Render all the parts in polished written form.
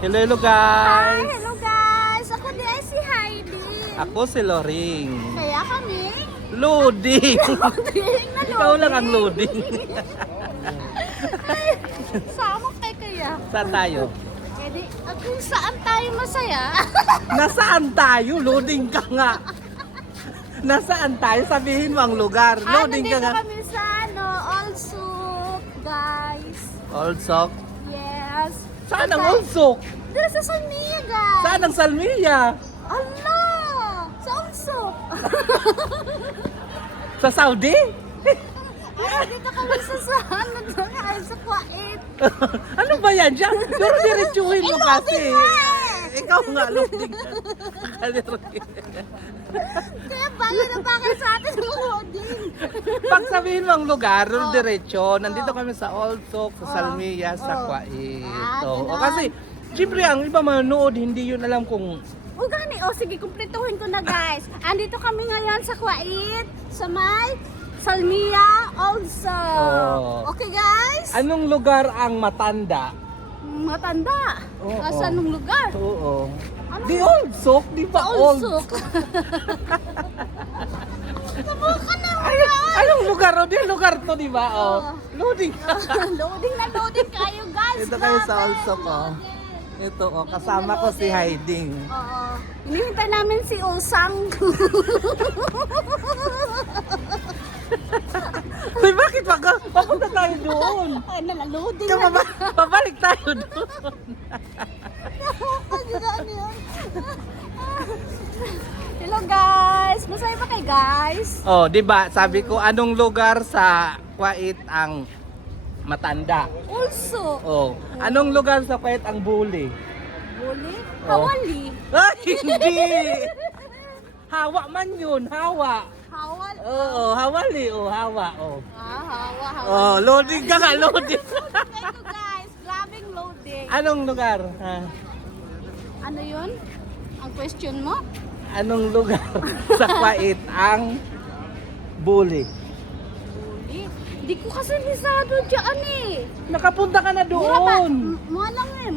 Hello, hello Hi, guys! hello guys! Ako di ay si Heidi. Ako si Loring. Kaya kami, Loading! loading na Ikaw lang ang loading. Ay, sama kay kaya. Saan tayo? Pwede, kung saan tayo masaya. Nasaan tayo? Loading ka nga. Nasaan tayo? Sabihin mo ang lugar. Loading ka nandito nga. kami sa Old Soup, guys. Old Sock. Yes. Saan ang Old Sock? Dito sa Salmiya, guys. Saan ang Salmiya? Allah! Sa Old Soup. Sa Saudi? Ay, dito kami sa Kuwait. Ano ba yan dyan? Pero diretsuhin mo kasi. Ikaw nga, loading. Kaya bago na bakit sa atin ang loading. Pag sabihin mo ang lugar, diretso, nandito kami sa Old Sock, sa Salmiya, sa Kuwait. Ganon. Kasi, siyempre, ang iba manonood, hindi yun alam kung... O gani, sige, kumpletuhin ko na guys. Andito kami ngayon sa Kuwait, sa may Salmiya also. Okay guys? Anong lugar ang matanda? Matanda. Oo. Asan nung lugar? Oo. Ano? Di Old Sock, di ba Old Old Souk. Kamuka na Anong lugar? O, di lugar to, di ba? Oo. Loading. Loading na loading kayo guys. Ito kayo sa Grabe. Old Sock, oh. Ito, oh, kasama ko si Hiding. Oo. Hinihintay namin si Usang. Uy, bakit papunta tayo doon? Ay, nalaloading Ikaw, na. pabalik tayo doon. Hello guys! Masaya ba kayo guys? Oh, 'di ba? Sabi ko anong lugar sa Kuwait ang matanda? Also, Oh, anong lugar sa Kuwait ang bully? Buli? Oh. Hawali? Ay, hindi. Hawa man 'yun, hawa. Hawal? Oo, hawali, hawa, Hawa. Oh, loading ka nga, loading. Thank you guys! Grabing loading. Anong lugar? Ha? Ano yun? Ang question mo? Anong lugar sa Kuwait ang bully? Buli? Hindi ko kasi bisado dyan eh. Nakapunta ka na Mura ba? doon. Mura lang eh.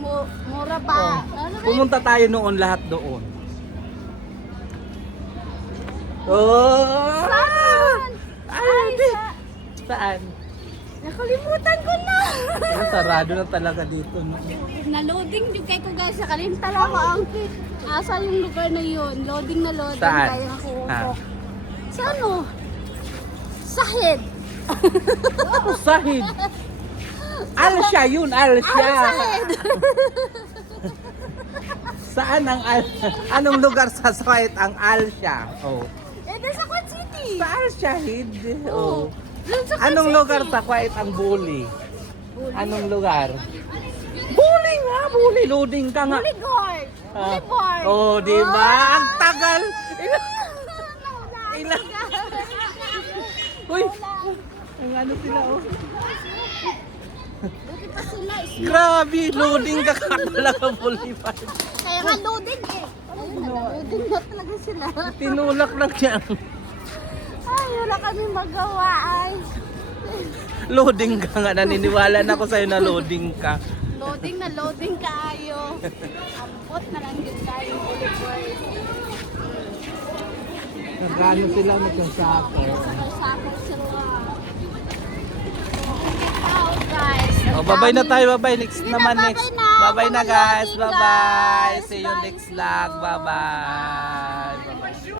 Mura ba? Oh, Ano ba? pumunta tayo noon lahat doon. Oh! Saan? Ay, Ay, hindi. Saan? nakalimutan ko na. Ay, sarado na talaga dito. No? Na-loading yung kay ko guys. Sa kalintala ko ang asa yung lugar na yun. Loading na loading. Saan? Tayo ako. Ah. Sa ano? Sahid. Oh, Sahid. Alsya yun, Alsya. Sahid. Saan ang anong lugar sa Kuwait ang Alsya? Oh. Sa Quad City. Sa Al-Shahid. Oo. Oh. Doon sa Quad Anong City. lugar sa Kuwait ang bully? Buli. Anong lugar? Bully nga, bully. Loading ka nga. Boulevard. Ah. Boulevard. Oh, di ba? Ang tagal. Ilang. Uy. Ang ano sila, oh. Buti pa sila. Grabe, loading ka talaga, Boulevard. Kaya nga loading eh. Ayun, loading na talaga sila. Tinulak lang yan. Ay, wala kami magawa ay. Loading ka nga. Naniniwala na ako sa'yo na loading ka. Loading na loading kaayo. Ampot na lang yun tayo. Boulevard. Nagano sila nagsasako. Sakal sila. Tao guys. Oh, bye-bye na tayo, bye-bye. Next Sige na, naman, bye-bye next. na. Bye-bye na, Mga guys. loading, Bye-bye. guys. See you Thank next you. vlog. Bye-bye.